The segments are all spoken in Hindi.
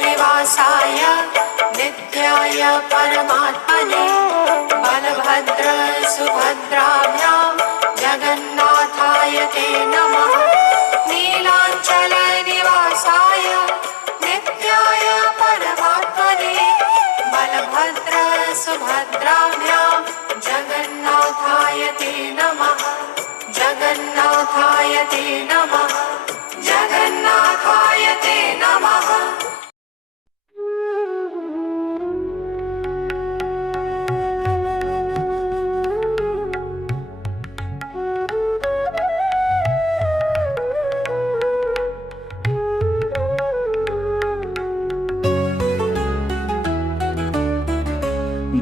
निवासाय नित्याय परमात्मने बलभद्र सुभद्राभ्यां जगन्नाथाय ते नमः। नीलांचल निवासाय नित्याय परमात्मने बलभद्र सुभद्राभ्यां जगन्नाथाय ते नमः। जगन्नाथाय ते नमः। जगन्नाथाय ते नमः।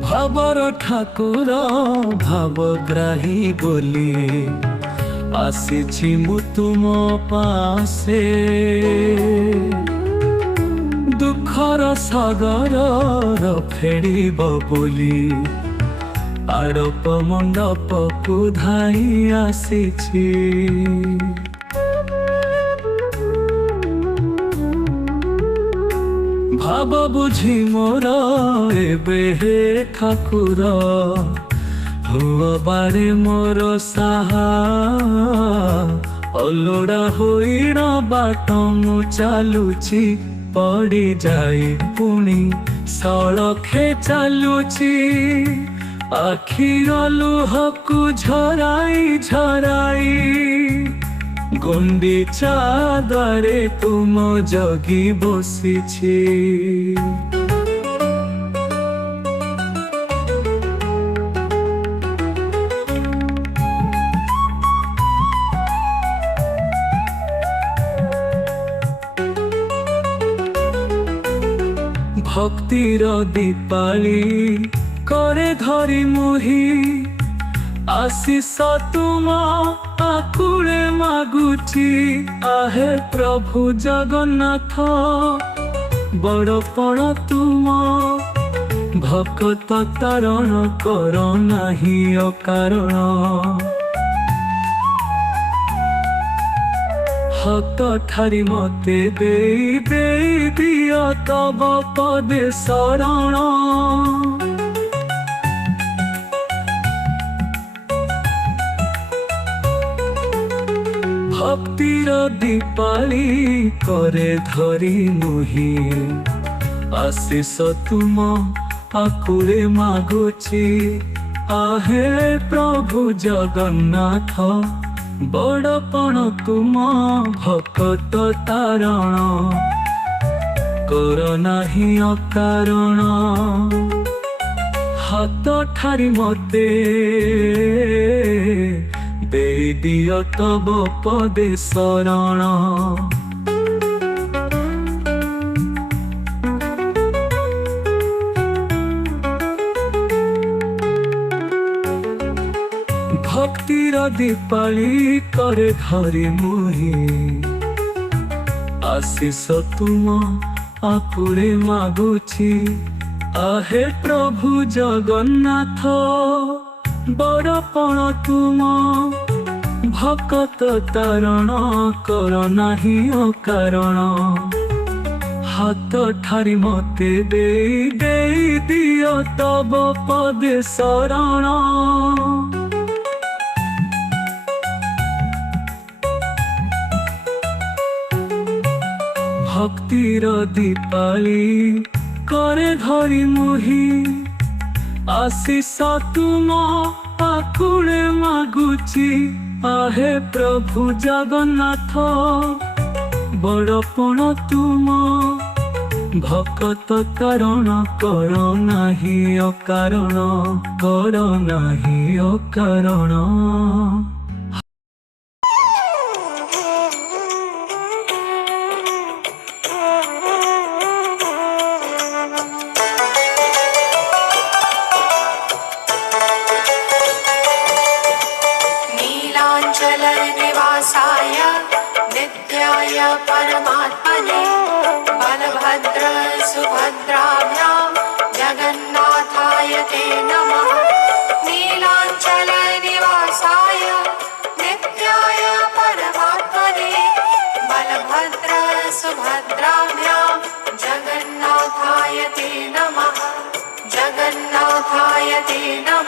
भावर ठाकुर भावग्राही बोली आसीछि मु तुम पासे। दुखर सागर फेड़ब बोली आड़प मंडप को धाई आसीछि। भाव बुझी मोर एबे हे ठाकुर हुआ बारे मोर साहा। अलोड़ा होइण बाट मु चालुची पड़ी जाई पुणी सड़खे चालुची। आखिर लुहकु झराई झराई गुंडीचा द्वारे तुम जगी बसिछि। भक्तिर दीपाली करे धरी मुही आशीष तुम आकुले मागुची। आहे प्रभु जगन्नाथ बड़पण तुम भक्त तारण कर नाही अकारण। हत ठारी मते देई देई दिया तब पदे शरण। भक्तिर दीपाली करे धरी मुही आशीष तुम आकुले मागुची। आहे प्रभु जगन्नाथ बड़पण तुम भक्त तारण कर नाही अकारण। हाथ ठारी मते दे दियो तब पदे शरण। भक्तिर दीपाली करे धरी मुही आशीष तुम आकुले मागुची। आहे प्रभु जगन्नाथ बड़पण तुम भक्त तारण कर नाही अकारण। हाथ ठारी मते देई देई दियो तब पदे शरण। भक्तिर दीपाली करे धरी मुही आशीष तुम आकुले मागुची। आहे प्रभु जगन्नाथ बड़पण तुम भक्त तारण कर नाही अकारण। कर नाही अकारण। निवासाय नित्याय परमात्मने बलभद्र सुभद्राभ्यां जगन्नाथाय ते नमः। नीलांचल निवासाय नित्याय परमात्मने बलभद्र सुभद्राभ्यां जगन्नाथाय जगन्नाथाय ते नमः जगन्नाथाय ते नमः